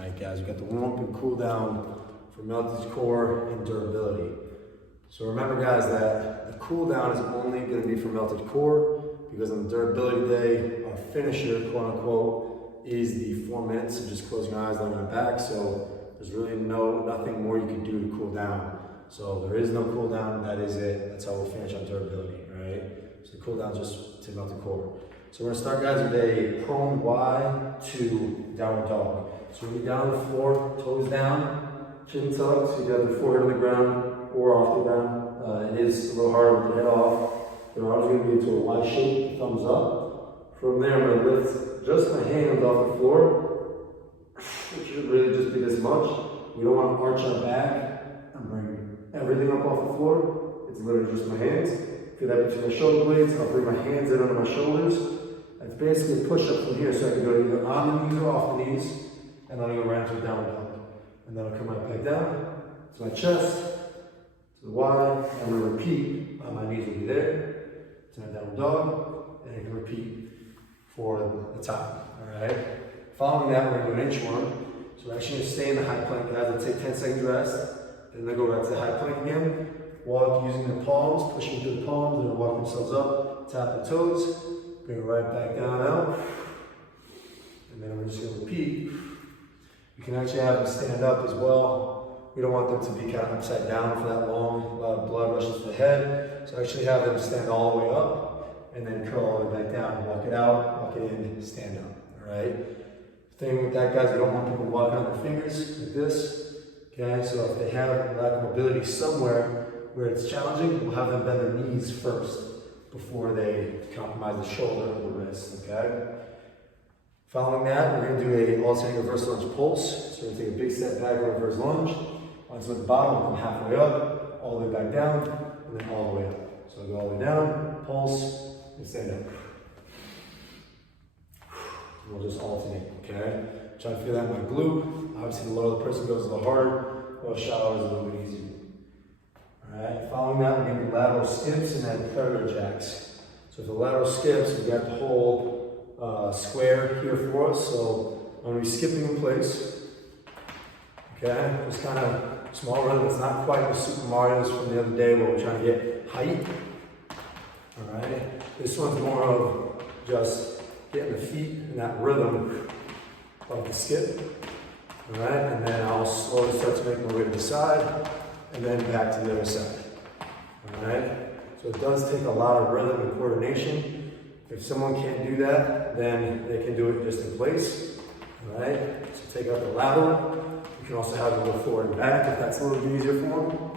All right, guys, we got the warm up and cool down for melted core and durability. So remember, guys, that the cool down is only going to be for melted core because on the durability day, our finisher, quote unquote, is the 4 minutes of just closing your eyes, laying on your back. So there's really nothing more you can do to cool down. So there is no cool down. That is it. That's how we'll finish on durability. All right. So the cool down just to melted core. So we're gonna start, guys, with a prone Y to downward dog. So we'll be down on the floor, toes down, chin tucked, so you have your forehead on the ground or off the ground. It is a little harder with the head off. The arms are gonna be into a Y shape, thumbs up. From there, I'm gonna lift just my hands off the floor. It should really just be this much. We don't want to arch our back. I'm bringing everything up off the floor. It's literally just my hands. Feel that between my shoulder blades. I'll bring my hands in under my shoulders. It's basically a push-up from here, so I can go either on the knees or off the knees, and then I'll go right into a downward dog. And then I'll come right back down to my chest, to the Y, and I'm going to repeat. My knees will be there, to my downward dog, and I can repeat for the top, all right? Following that, we're going to do an inchworm. So we're actually going to stay in the high plank, guys. We'll take 10 seconds rest, and then go back to the high plank again. Walk using the palms, pushing through the palms, then walk themselves up, tap the toes, bring it right back down out, and then we're just going to repeat. You can actually have them stand up as well. We don't want them to be kind of upside down for that long. A lot of blood rushes to the head. So actually have them stand all the way up, and then curl all the way back down. Walk it out, walk it in, stand up, all right? Thing with that, guys, we don't want people walking on their fingers like this, okay? So if they have lack of mobility somewhere where it's challenging, we'll have them bend their knees first before they compromise the shoulder or the wrist, okay? Following that, we're gonna do an alternating reverse lunge pulse. So we're gonna take a big step back, reverse lunge. Once we're at the bottom, we'll come halfway up, all the way back down, and then all the way up. So go all the way down, pulse, and stand up. We'll just alternate, okay? Try to feel that in my glute. Obviously, the lower the person goes, the harder. Well, shower is a little bit easier. All right, following that, we're going to do lateral skips and then parallel jacks. So for the lateral skips, we got the whole square here for us. So I'm going to be skipping in place. Okay, just kind of small run. It's not quite the Super Mario's from the other day where we're trying to get height. All right, this one's more of just getting the feet in that rhythm of the skip, all right? And then I'll slowly start to make my way to the side, and then back to the other side, all right? So it does take a lot of rhythm and coordination. If someone can't do that, then they can do it just in place, all right? So take out the lateral. You can also have them go forward and back if that's a little bit easier for them.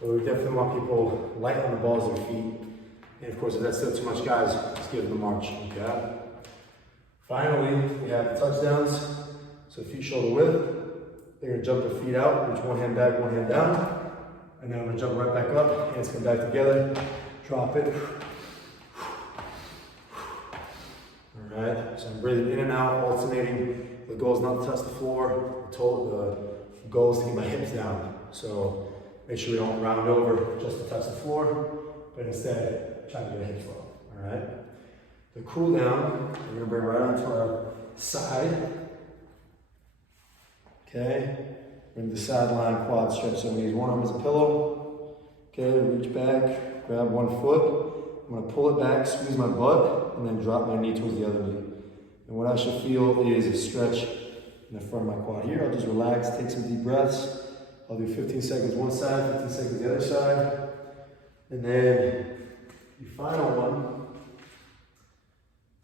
But we definitely want people light on the balls of their feet. And of course, if that's still too much, guys, just give it a march, okay? Finally, we have the touchdowns. So feet shoulder width. They're gonna jump their feet out, reach one hand back, one hand down. And then I'm gonna jump right back up, hands come back together, drop it. All right, so I'm breathing in and out, alternating. The goal is not to touch the floor. The goal is to get my hips down. So make sure we don't round over just to touch the floor, but instead, try to get a hip flow, all right? The cool down, we're gonna bring right onto our side. Okay, bring the sideline quad stretch. So I'm gonna use one arm as a pillow. Okay, reach back, grab one foot. I'm gonna pull it back, squeeze my butt, and then drop my knee towards the other knee. And what I should feel is a stretch in the front of my quad here. I'll just relax, take some deep breaths. I'll do 15 seconds one side, 15 seconds the other side. And then the final one,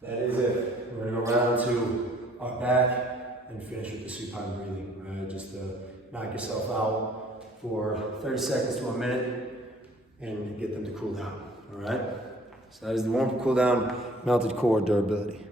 that is it. We're gonna go around to our back and finish with the supine breathing, right? Just to knock yourself out for 30 seconds to a minute and get them to cool down, all right? So that is the warm-up cool down, melted core durability.